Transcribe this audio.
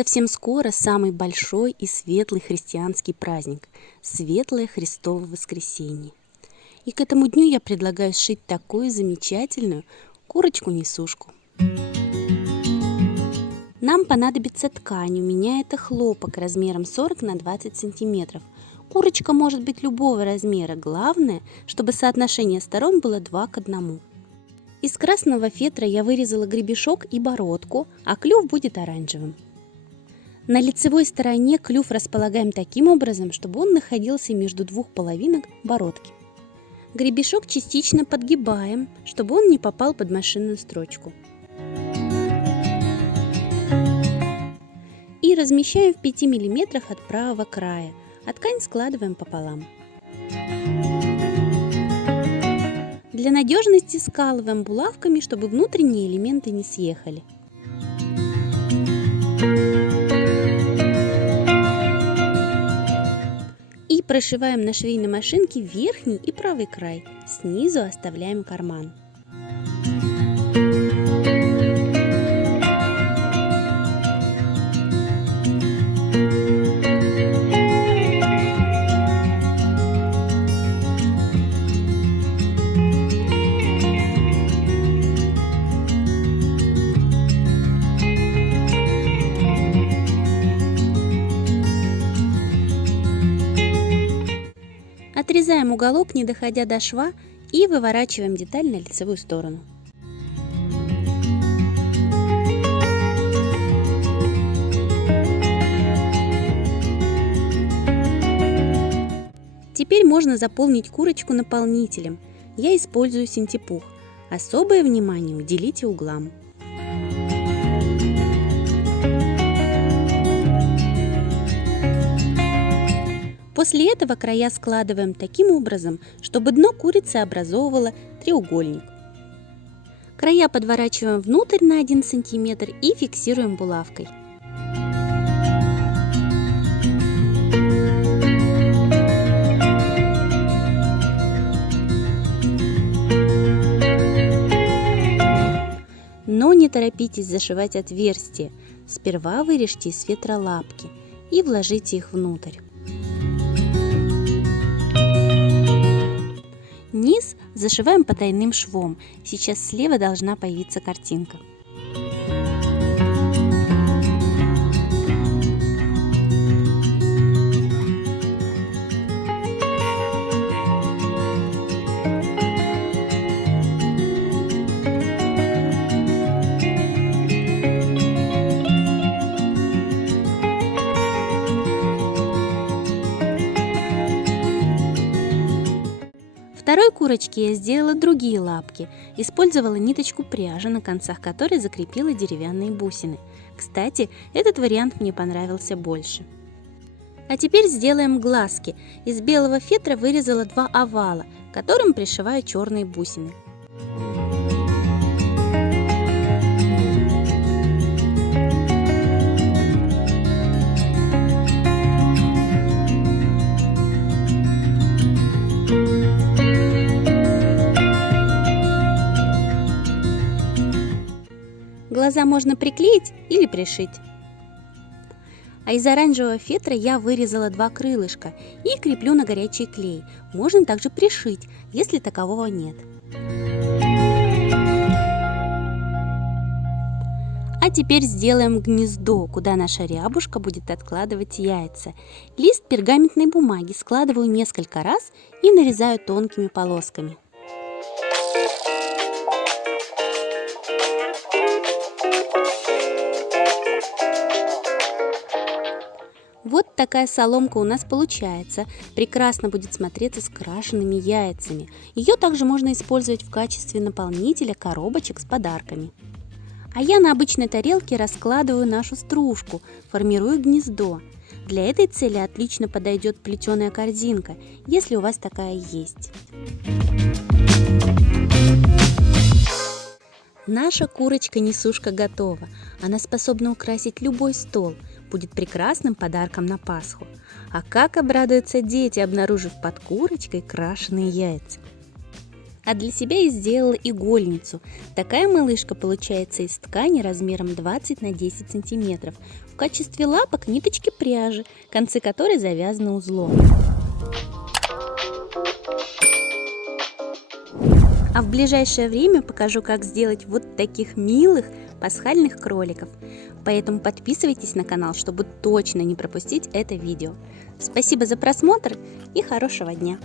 совсем скоро самый большой и светлый христианский праздник – Светлое Христово Воскресенье. И к этому дню я предлагаю сшить такую замечательную курочку-несушку. Нам понадобится ткань, у меня это хлопок размером 40 на 20 сантиметров. Курочка может быть любого размера, главное, чтобы соотношение сторон было 2 к 1. Из красного фетра я вырезала гребешок и бородку, а клюв будет оранжевым. На лицевой стороне клюв располагаем таким образом, чтобы он находился между двух половинок бородки. Гребешок частично подгибаем, чтобы он не попал под машинную строчку. И размещаем в 5 мм от правого края, а ткань складываем пополам. Для надежности скалываем булавками, чтобы внутренние элементы не съехали. И прошиваем на швейной машинке верхний и правый край. Снизу оставляем карман. Отрезаем уголок, не доходя до шва, и выворачиваем деталь на лицевую сторону. Теперь можно заполнить курочку наполнителем. Я использую синтепух. Особое внимание уделите углам. После этого края складываем таким образом, чтобы дно курицы образовывало треугольник. Края подворачиваем внутрь на 1 см и фиксируем булавкой. Но не торопитесь зашивать отверстия. Сперва вырежьте из фетра лапки и вложите их внутрь. Низ зашиваем потайным швом. Сейчас слева должна появиться картинка. Второй курочке я сделала другие лапки, использовала ниточку пряжи, на концах которой закрепила деревянные бусины. Кстати, этот вариант мне понравился больше. А теперь сделаем глазки. Из белого фетра вырезала 2 овала, к которым пришиваю черные бусины. Глаза можно приклеить или пришить. А из оранжевого фетра я вырезала 2 крылышка и креплю на горячий клей. Можно также пришить, если такового нет. А теперь сделаем гнездо, куда наша рябушка будет откладывать яйца. Лист пергаментной бумаги складываю несколько раз и нарезаю тонкими полосками. Вот такая соломка у нас получается. Прекрасно будет смотреться с крашенными яйцами. Ее также можно использовать в качестве наполнителя коробочек с подарками. А я на обычной тарелке раскладываю нашу стружку, формирую гнездо. Для этой цели отлично подойдет плетеная корзинка, если у вас такая есть. Наша курочка-несушка готова. Она способна украсить любой стол. Будет прекрасным подарком на Пасху. А как обрадуются дети, обнаружив под курочкой крашеные яйца. А для себя я сделала игольницу. Такая малышка получается из ткани размером 20 на 10 сантиметров. В качестве лапок ниточки пряжи, концы которой завязаны узлом. А в ближайшее время покажу, как сделать вот таких милых пасхальных кроликов. Поэтому подписывайтесь на канал, чтобы точно не пропустить это видео. Спасибо за просмотр и хорошего дня!